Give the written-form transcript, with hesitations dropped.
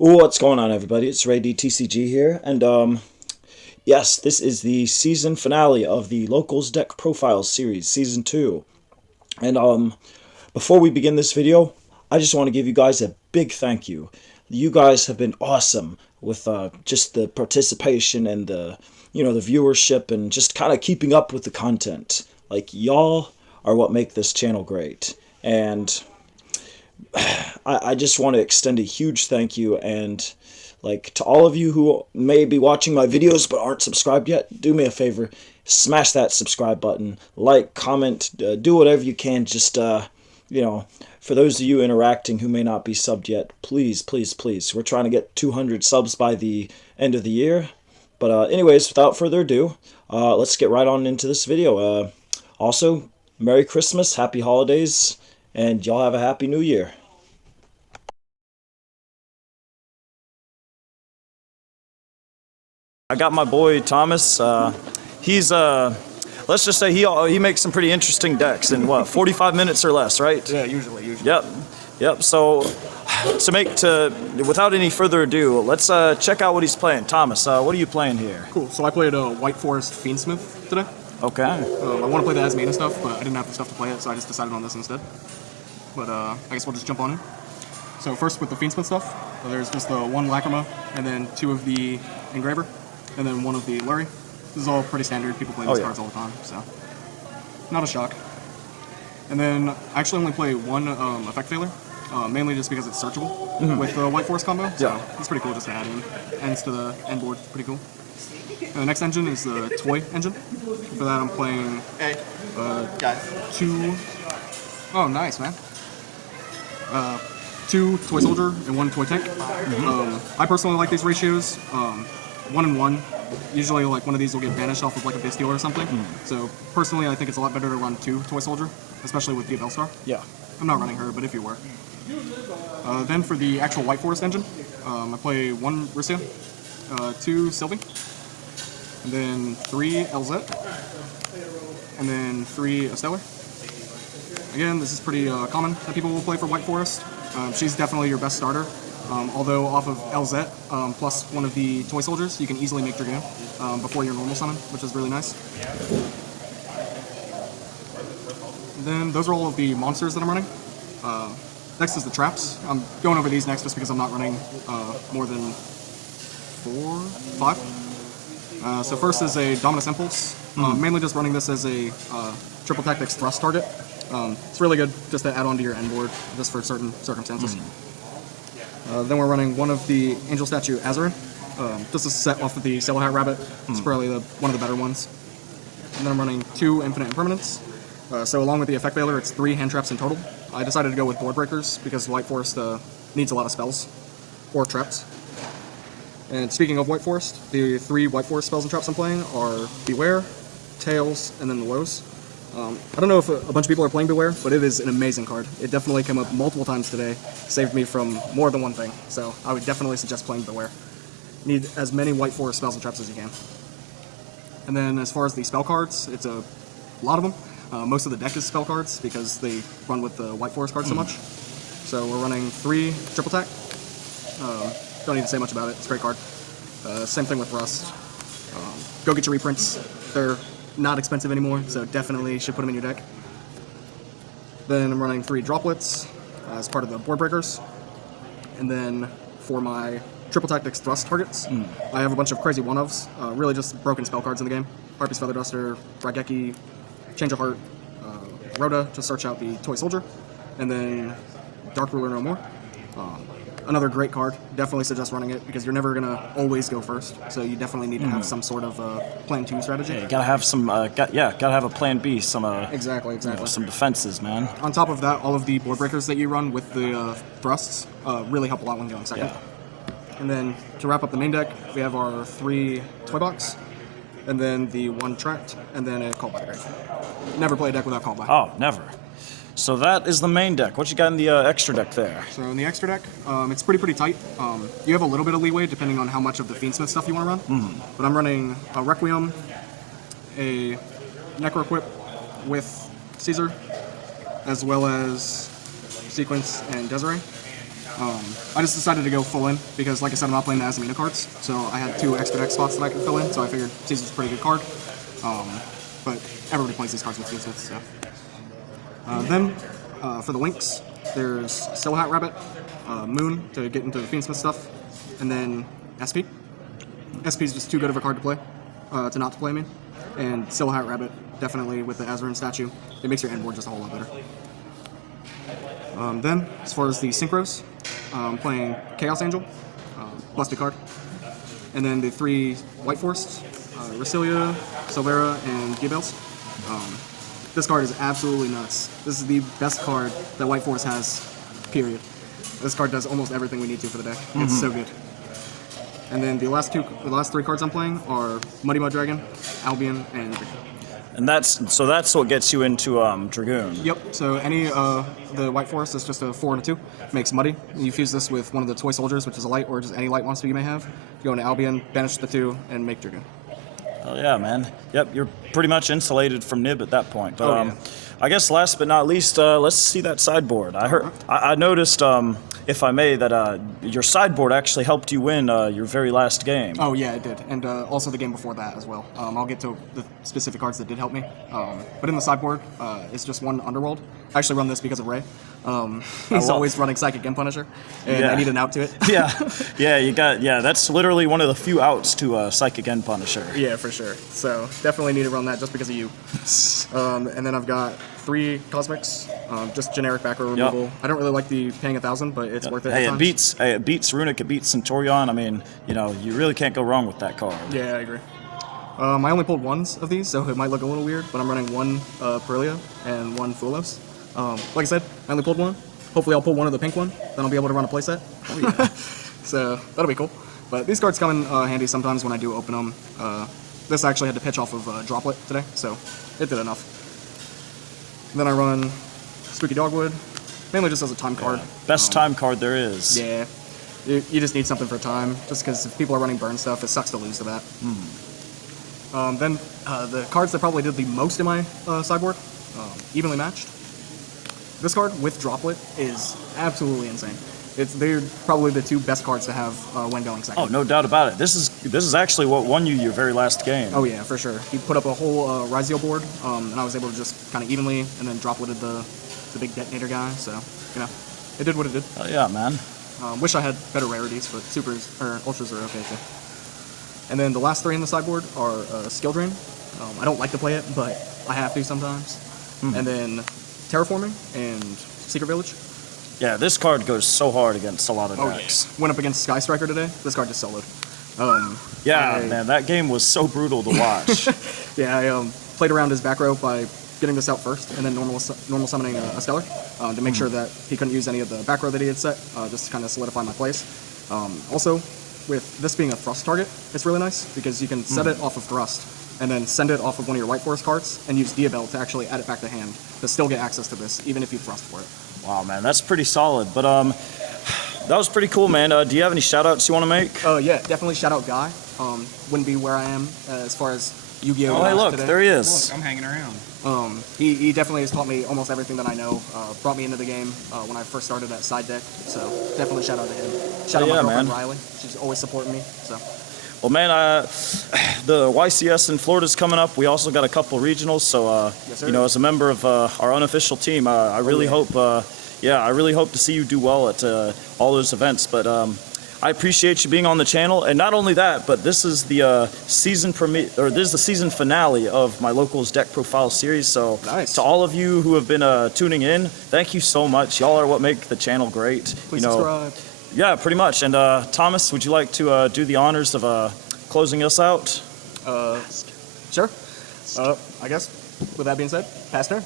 What's going on, everybody? It's RayD-TCG here, and yes, this is the season finale of the Locals Deck Profiles series, season 2. And before we begin this video, I just want to give you guys a big thank you. You guys have been awesome with just the participation and the viewership and just kind of keeping up with the content. Like, y'all are what make this channel great, and I just want to extend a huge thank you, and like to all of you who may be watching my videos but aren't subscribed yet, do me a favor, smash that subscribe button, like, comment, do whatever you can. Just for those of you interacting who may not be subbed yet, please, please, please, we're trying to get 200 subs by the end of the year. But anyways, without further ado, let's get right on into this video. Also, Merry Christmas, Happy Holidays, and y'all have a Happy New Year. I got my boy Thomas. He's let's just say he makes some pretty interesting decks in what, 45 minutes or less, right? Yeah, usually. Yep. So without any further ado, let's check out what he's playing. Thomas, what are you playing here? Cool. So I played White Forest Fiendsmith today. Okay. I want to play the as main and stuff, but I didn't have the stuff to play it, so I just decided on this instead. But I guess we'll just jump on in. So first with the Fiendsmith stuff, there's just the one Lacrima, and then 2 of the Engraver, and then 1 of the Lurie. This is all pretty standard. People play these cards all the time, so not a shock. And then I actually only play 1 effect failure, mainly just because it's searchable with the White Forest combo. So it's pretty cool just to add in. Ends to the end board, pretty cool. And the next engine is the Toy engine. For that I'm playing 2... Oh, nice, man. 2 Toy Soldier and 1 Toy Tank. I personally like these ratios. 1 and 1. Usually, like, one of these will get banished off of like a Bastille or something. So personally, I think it's a lot better to run 2 Toy Soldier, especially with the Bellstar. Yeah. I'm not running her, but if you were. Then for the actual White Forest engine, I play 1 Russia, 2 Sylvie, and then 3 LZ, and then 3 Esteller. Again, this is pretty common that people will play for White Forest. She's definitely your best starter. Although off of LZ plus 1 of the Toy Soldiers, you can easily make Dragoon before your normal summon, which is really nice. And then those are all of the monsters that I'm running. Next is the traps. I'm going over these next just because I'm not running more than 4, 5. So first is a Dominus Impulse. Mainly just running this as a triple tactics thrust target. It's really good just to add on to your end board just for certain circumstances. Then we're running 1 of the Angel Statue Azarin, just a set off of the Sailor Hat Rabbit. It's probably one of the better ones. And then I'm running 2 Infinite Impermanents. So along with the effect failure, it's 3 hand traps in total. I decided to go with Board Breakers because White Forest needs a lot of spells, or traps. And speaking of White Forest, the 3 White Forest spells and traps I'm playing are Beware, Tails, and then the Woes. I don't know if a bunch of people are playing Beware, but it is an amazing card. It definitely came up multiple times today, saved me from more than one thing, so I would definitely suggest playing Beware. Need as many White Forest spells and traps as you can. And then as far as the spell cards, it's a lot of them. Most of the deck is spell cards because they run with the White Forest cards so much. So we're running 3 Triple Tack. Don't need to say much about it, it's a great card. Same thing with Rust. Go get your reprints. They're not expensive anymore, so definitely should put them in your deck. Then I'm running 3 Droplets as part of the Board Breakers. And then for my Triple Tactics Thrust targets, I have a bunch of crazy one-ofs, really just broken spell cards in the game. Harpy's Feather Duster, Raigeki, Change of Heart, Rhoda to search out the Toy Soldier, and then Dark Ruler No More. Another great card. Definitely suggest running it because you're never gonna always go first. So you definitely need to have some sort of plan 2 strategy. Yeah, you gotta have some. Gotta have a plan B. Some. Exactly. Some defenses, man. On top of that, all of the Board Breakers that you run with the thrusts really help a lot when going second. Yeah. And then to wrap up the main deck, we have our 3 Toy Box, and then the 1 Trapped, and then a Call by the Grave. Never play a deck without Call by. Oh, never. So that is the main deck. What you got in the extra deck there? So in the extra deck, it's pretty tight. You have a little bit of leeway depending on how much of the Fiendsmith stuff you want to run. But I'm running a Requiem, a Necroquip with Caesar, as well as Sequence and Desiree. I just decided to go full in because, like I said, I'm not playing the Azamina cards, so I had 2 extra deck spots that I could fill in, so I figured Caesar's a pretty good card. But everybody plays these cards with Fiendsmith, so. Then, for the links, there's Silhat Rabbit, Moon to get into the Fiendsmith stuff, and then SP. SP is just too good of a card to play, to not to play, I mean. And Silhat Rabbit, definitely with the Azarin statue, it makes your end board just a whole lot better. Then, as far as the synchros, I'm playing Chaos Angel, busted card. And then the 3 White Forests, Rasilia, Silvera, and Giebels. This card is absolutely nuts. This is the best card that White Forest has, period. This card does almost everything we need to for the deck. It's so good. And then the last 3 cards I'm playing are Muddy Mud Dragon, Albion, and Dragoon. And that's what gets you into Dragoon. Yep. So any the White Forest is just a 4 and a 2. Makes Muddy. You fuse this with one of the toy soldiers, which is a light, or just any light monster you may have. You go into Albion, banish the 2, and make Dragoon. Oh yeah, man. Yep, you're pretty much insulated from Nib at that point. But yeah. I guess last but not least, let's see that sideboard. I noticed, if I may, that your sideboard actually helped you win your very last game. Oh yeah, it did, and also the game before that as well. I'll get to the specific cards that did help me. But in the sideboard, it's just 1 Underworld. I actually run this because of Ray. He's always running Psychic Gem Punisher, and I need an out to it. That's literally one of the few outs to Psychic End Punisher. Yeah, for sure. So definitely need to run that just because of you. And then I've got 3 Cosmics, just generic back row removal. Yep. I don't really like the paying 1,000, but it's worth it. Hey, it beats Runic, it beats Centurion. I mean, you really can't go wrong with that card. Yeah, I agree. I only pulled 1s of these, so it might look a little weird, but I'm running 1 Perilia and 1 Fulos. Like I said, I only pulled 1. Hopefully I'll pull 1 of the pink one, then I'll be able to run a playset. Oh yeah. So that'll be cool. But these cards come in handy sometimes when I do open them. This I actually had to pitch off of Droplet today, so it did enough. And then I run Spooky Dogwood, mainly just as a time card. Best time card there is. Yeah. You just need something for time, just because if people are running burn stuff, it sucks to lose to that. Then the cards that probably did the most in my sideboard, evenly matched. This card with Droplet is absolutely insane. They're probably the 2 best cards to have when going second. Oh, no doubt about it. This is actually what won you your very last game. Oh yeah, for sure. He put up a whole Rizio board, and I was able to just kind of evenly, and then Dropleted the big detonator guy. So it did what it did. Oh yeah, man. Wish I had better rarities, but supers or ultras are okay too. And then the last 3 in the sideboard are Skill Drain. I don't like to play it, but I have to sometimes. And then Terraforming and Secret Village. Yeah, this card goes so hard against a lot of decks. Yeah. Went up against Sky Striker today. This card just soloed. Man, that game was so brutal to watch. Yeah, I played around his back row by getting this out first, and then normal summoning a Stellar to make sure that he couldn't use any of the back row that he had set, just to kind of solidify my place. Also, with this being a thrust target, it's really nice because you can set it off of thrust and then send it off of one of your White Forest cards and use Diabel to actually add it back to hand to still get access to this, even if you thrust for it. Wow, man, that's pretty solid. But that was pretty cool, man. Do you have any shout-outs you want to make? Yeah, definitely shout out Guy. Wouldn't be where I am as far as Yu-Gi-Oh! Oh, hey, look, today. there he is. Look, I'm hanging around. He definitely has taught me almost everything that I know. Brought me into the game when I first started at Side Deck, so definitely shout out to him. Shout out my girlfriend Riley. She's always supporting me. So. Well, man, the YCS in Florida's coming up. We also got a couple regionals, so yes, as a member of our unofficial team, I really hope to see you do well at all those events. But I appreciate you being on the channel, and not only that, but this is the season finale of my Locals Deck Profile series. So nice. To all of you who have been tuning in, thank you so much. Y'all are what make the channel great. Please subscribe. Yeah, pretty much. And Thomas, would you like to do the honors of closing us out? Sure. I guess. With that being said, pass turn.